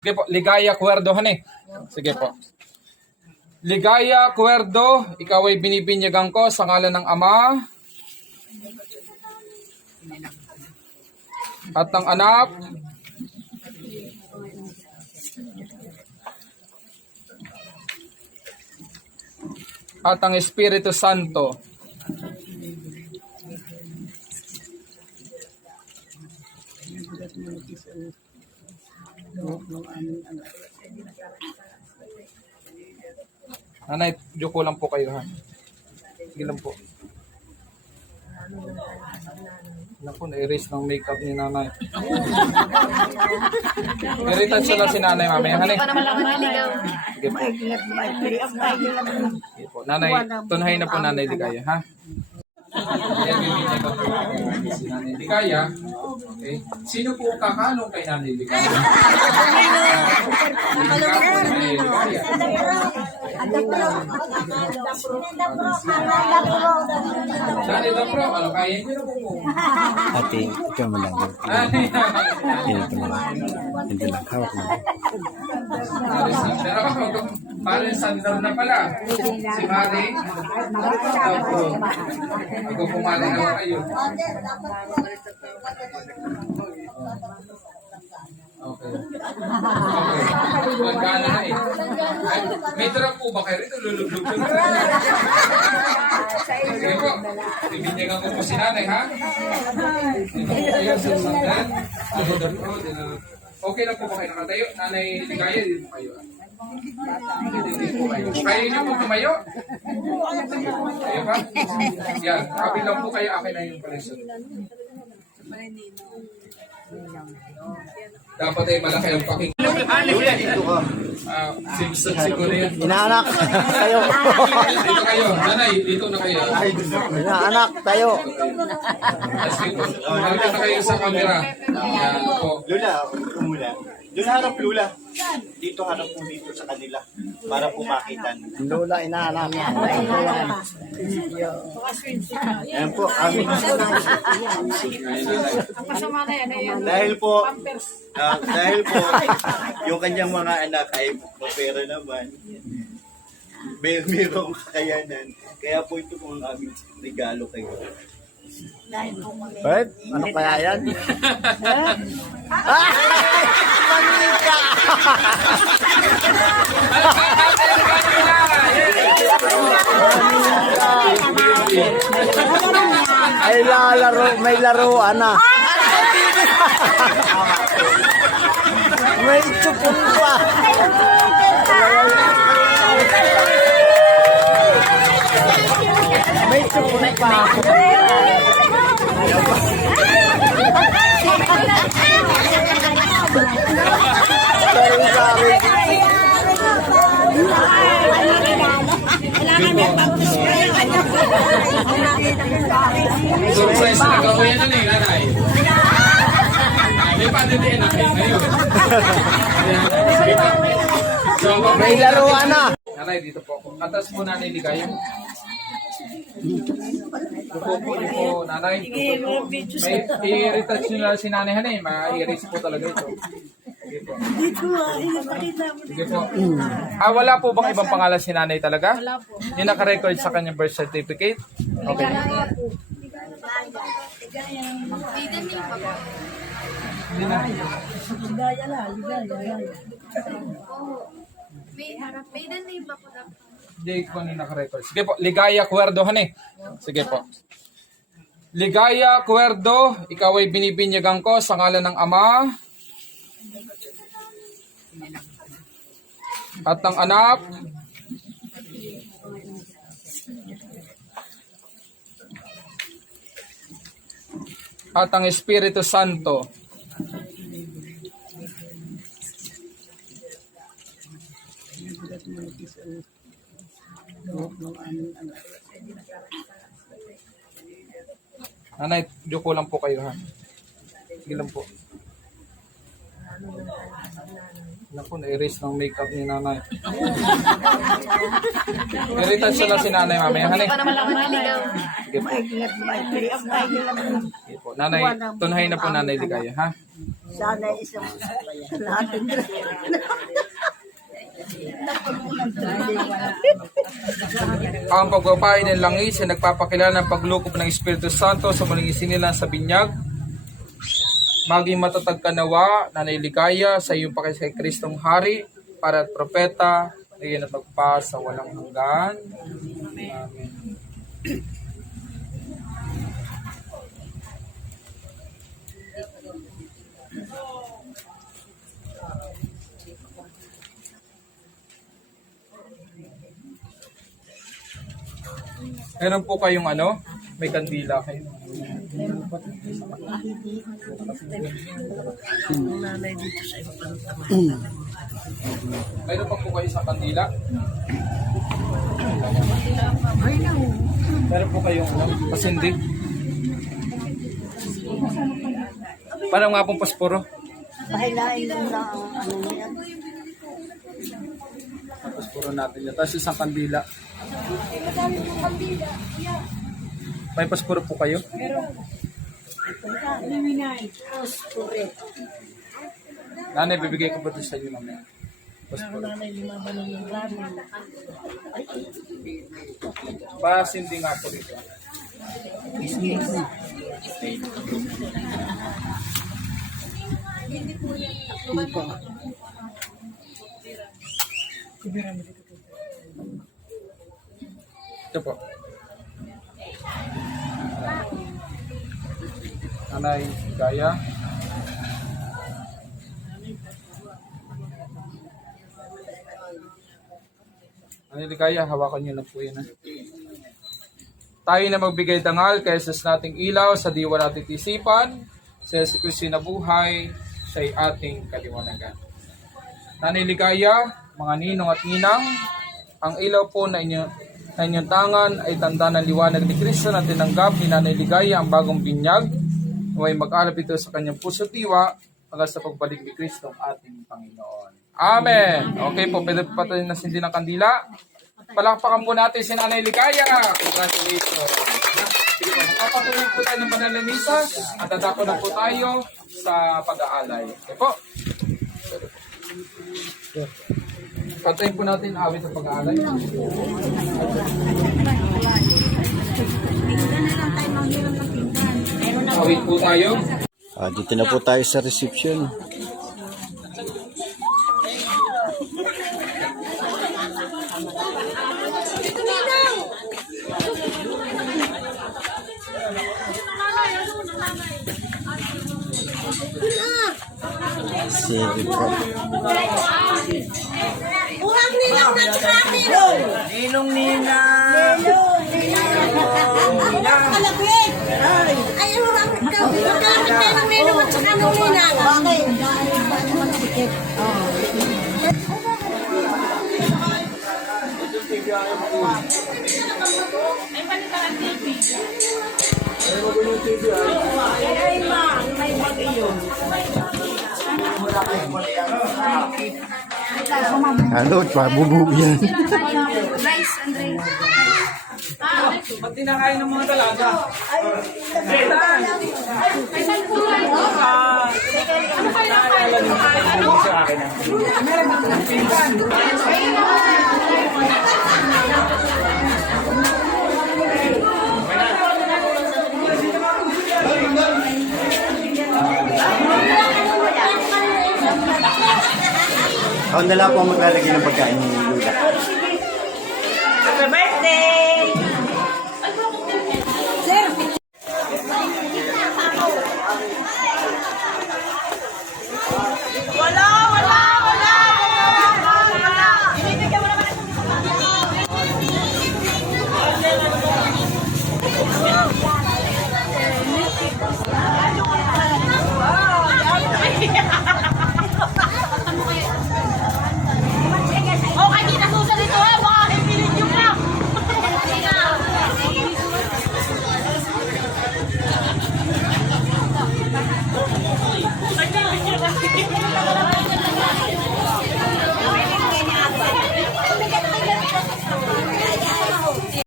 Sige po, Ligaya Cuerdo, hani. Sige po. Ligaya Cuerdo, ikaw ay binibinyagan ko sa ngalan ng Ama at ng Anak at ang Espiritu Santo. Nanay, joko lang po kayo ha. Sige lang po. Naku, na-erase ng makeup ni nanay. Ko lang si nanay mamaya. Hanay. Sige po. Sige po. Nanay, tunhay na po nanay Ligaya, ha? Yan, bibigyan ko po si nanay Ligaya. Okay. Sino po kakalong kay nanay Ligaya? Nanay Ligaya. Nanay Dabro, ano kaya niyo na po mo? Ate, ikaw mo lang. Ito mo lang. Hindi lang. Hawak mo. Pero parang sandal na pala. Si Mari. Ako, ako pumali na kayo. Okay. Okay. Magkano na eh. Ay, May trap po ba kayo rito? Lulublog ko. Sige po. Bibinyagan ko po si nanay, ha? Ito po kayo sa sandal. Ano daw po? Okay lang po ba kayo nakatayo? Nanay Ligaya, dito po kayo. Dito po kayo. Kaya niyo po tumayo? Kayo ba? Yan. Kabilang po kayo. Akin na yung palisod. Dapat ay malaki ang paking. Ah, Simpson siguro yan. Inaanak tayo. Dito kayo. Nanay, dito na kayo. Inaanak tayo. Yes, dito. Halika na kayo sa camera. Lula, upo muna. Doon harap Lula. Dito harap po dito sa kanila. Para po makita. Lola, inaanak. Ayan po, kami. dahil po, ah, dahil po, yung kanyang mga anak ay mapera naman. May mayroong kakayanan. Kaya po ito po ang aming regalo kayo. Bert, ano kaya yan? Manika! Ay lalaro, may laruan na. may tsupon pa. May tsupon pa. Sorry, sorry. Surprise na gawin yan eh, nanay. May pandidiin na kayo ngayon. So, May laruan na. Nanay, dito po. Atas mo nanay Ligaya. Dupo po niyo po, nanay. Po. May i-retouch nyo na si nanay Hanay. Ma-erase po talaga ito. Sige po. Sige po. Ah, wala po bang ibang pangalan si nanay talaga? Wala po. Yung naka-record sa kanyang birth certificate? Okay. Hindi na. May, may the name ba po dapat? Jake po yung naka-record. Sige po, Ligaya Cuerdo, hani. Sige po. Ligaya Cuerdo, ikaw ay binibinyagan ko sa ngalan ng Ama at ng Anak at ang Espiritu Santo. Nanay, joko lang po kayo ha. Sige lang po. Naku, na-erase ng makeup ni nanay. Ko lang si nanay mamaya. Hanay. Sige po. Sige po. Nanay, tunhay na po nanay Ligaya, ha? Sana isang natin. Ang pagpapain ng langis ay nagpapakilala ng paglukob ng Espiritu Santo sa muling isinilang sa binyag. Maging matatag ka nawa na nailigaya sa iyong pakisay Kristong Hari para at propeta ngayon at magpa sa walang hanggan. Amen. Meron po kayong ano? May kandila kayo. Meron pa po kayo sa kandila? Meron po kayong ano? Pasindi? Parang nga pong pasporo. Pahilain lang ang ano niya. Pasporo natin yan. Tapos isang kandila. May pasporo po kayo? Nanay, bibigay ko ba ito sa inyo mamaya? Pasporo. Bas, hindi nga po dito. Ito po. Nanay, gaya. Nanay, ligaya, hawakan niyo na po yun. ha? Tayo na magbigay dangal kay Jesus nating ilaw sa diwa nating tisipan. Sa Jesus Kristo na buhay, siya'y ating kaliwanagan. Nanay Ligaya, mga ninong at ninang, ang ilaw po na inyo na inyong tangan ay tanda ng liwanag ni Kristo na tinanggap ni Nanay Ligaya ang bagong binyag Huwag mag-alap ito sa kanyang puso at diwa hanggang sa pagbalik ni Kristo ang ating Panginoon. Amen! Okay po, pwede po patayin na sindi ng kandila. Palakpakan po natin si Nanay Ligaya. Congratulations! Sige po, tayo ng banal na misa at dadako na po tayo sa pag-aalay. Okay po? Patayin po natin awit ng pag-aalay. Awit po tayo. Ah, dito na po tayo sa reception. Sige po. Ninong nina! Ninong nina! Kalapit! Ay, uwag Magkakit tayo ng ninong at saka nung nina! Bakit? Ano, pabubuo yan. Rice and rice. Ba't tinakain ng mga dalaga? Ako na lang po maglalagay ng pagkain